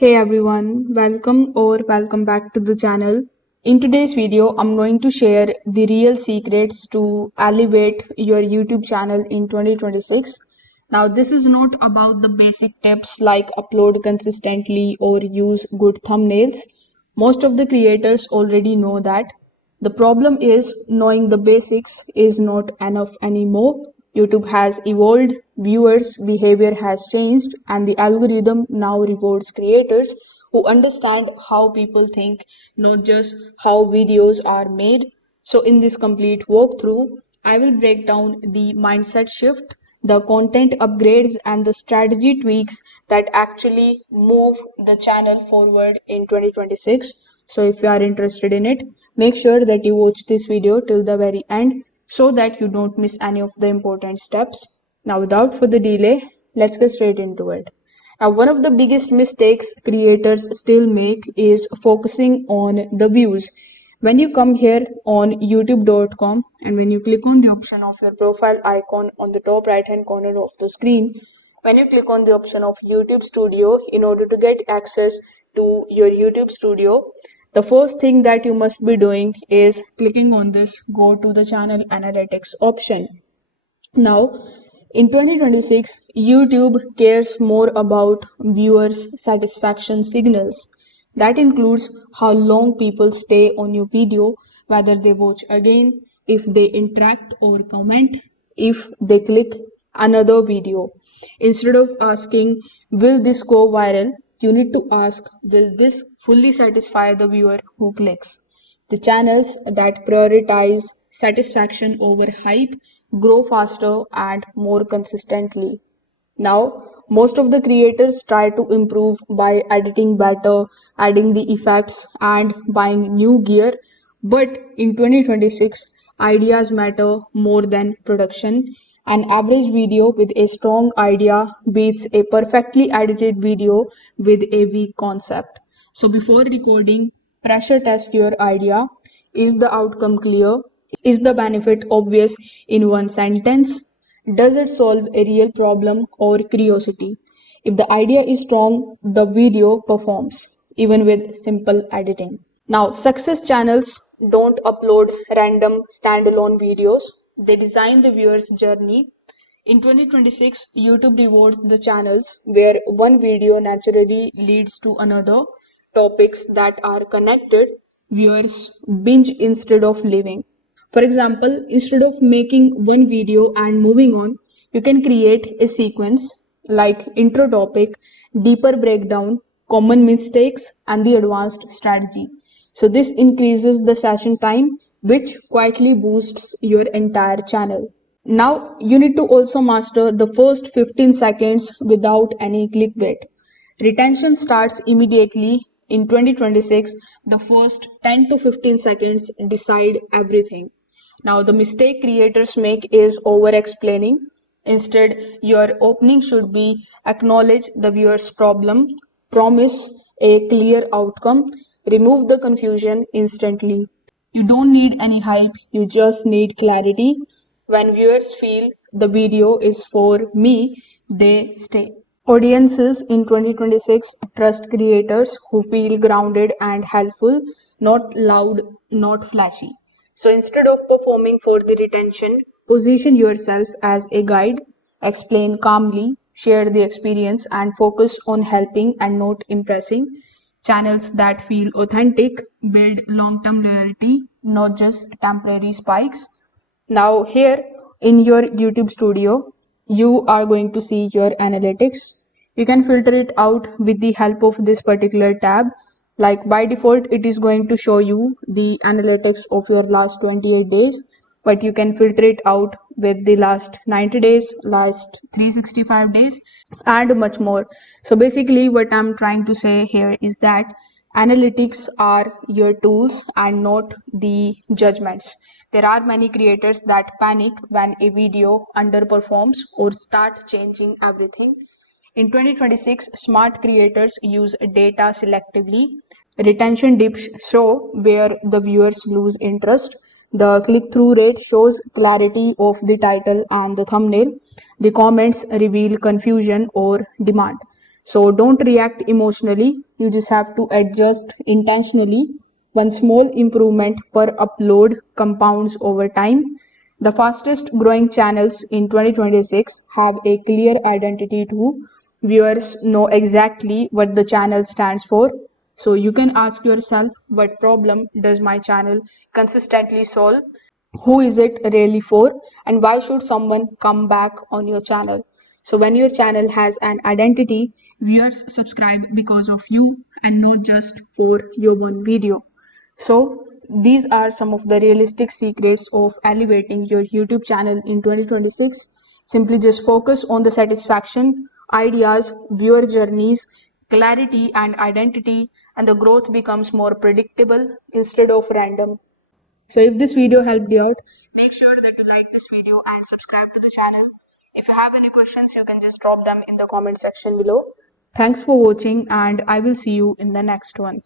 Hey everyone, welcome back to the channel. In today's video, I'm going to share the real secrets to elevate your YouTube channel in 2026. Now, this is not about the basic tips like upload consistently or use good thumbnails. Most of the creators already know that. The problem is knowing the basics is not enough anymore. YouTube has evolved, viewers' behavior has changed, and the algorithm now rewards creators who understand how people think, not just how videos are made. So, in this complete walkthrough, I will break down the mindset shift, the content upgrades, and the strategy tweaks that actually move the channel forward in 2026. So, if you are interested in it, make sure that you watch this video till the very end so that you don't miss any of the important steps. Now, without further delay, let's get straight into it. Now, one of the biggest mistakes creators still make is focusing on the views. When you come here on youtube.com and when you click on the option of your profile icon on the top right hand corner of the screen, when you click on the option of YouTube Studio in order to get access to your YouTube Studio, the first thing that you must be doing is clicking on this go to the channel analytics option. Now, in 2026, YouTube cares more about viewers' satisfaction signals. That includes how long people stay on your video, whether they watch again, if they interact or comment, if they click another video. Instead of asking, will this go viral? You need to ask, will this fully satisfy the viewer who clicks? The channels that prioritize satisfaction over hype grow faster and more consistently. Now, most of the creators try to improve by editing better, adding the effects, and buying new gear. But in 2026, ideas matter more than production. An average video with a strong idea beats a perfectly edited video with a weak concept. So, before recording, pressure test your idea. Is the outcome clear? Is the benefit obvious in one sentence? Does it solve a real problem or curiosity? If the idea is strong, the video performs, even with simple editing. Now, success channels don't upload random standalone videos, they design the viewer's journey. In 2026, YouTube rewards the channels where one video naturally leads to another, topics that are connected, viewers binge instead of living. For example, instead of making one video and moving on, you can create a sequence like intro topic, deeper breakdown, common mistakes, and the advanced strategy. So, this increases the session time, which quietly boosts your entire channel. Now, you need to also master the first 15 seconds without any clickbait. Retention starts immediately. In 2026, the first 10 to 15 seconds decide everything. Now, the mistake creators make is over explaining. Instead, your opening should be acknowledge the viewer's problem, promise a clear outcome, remove the confusion instantly. You don't need any hype, you just need clarity. When viewers feel the video is for me, they stay. Audiences in 2026 trust creators who feel grounded and helpful, not loud, not flashy. So instead of performing for the retention, position yourself as a guide, explain calmly, share the experience, and focus on helping and not impressing. Channels that feel authentic build long term loyalty, not just temporary spikes. Now, here in your YouTube studio, you are going to see your analytics. You can filter it out with the help of this particular tab. Like by default, it is going to show you the analytics of your last 28 days, but you can filter it out with the last 90 days, last 365 days, and much more. So, basically, what I'm trying to say here is that analytics are your tools and not the judgments. There are many creators that panic when a video underperforms or start changing everything. In 2026, smart creators use data selectively. Retention dips show where the viewers lose interest. The click through rate shows clarity of the title and the thumbnail. The comments reveal confusion or demand. So don't react emotionally, you just have to adjust intentionally. One small improvement per upload compounds over time. The fastest growing channels in 2026 have a clear identity too. Viewers know exactly what the channel stands for. So you can ask yourself, what problem does my channel consistently solve? Who is it really for? And why should someone come back on your channel? So when your channel has an identity, viewers subscribe because of you and not just for your one video. So these are some of the realistic secrets of elevating your YouTube channel in 2026. Simply just focus on the satisfaction, ideas, viewer journeys, clarity and identity, and the growth becomes more predictable instead of random. So if this video helped you out, make sure that you like this video and subscribe to the channel. If you have any questions, you can just drop them in the comment section below. Thanks for watching and I will see you in the next one.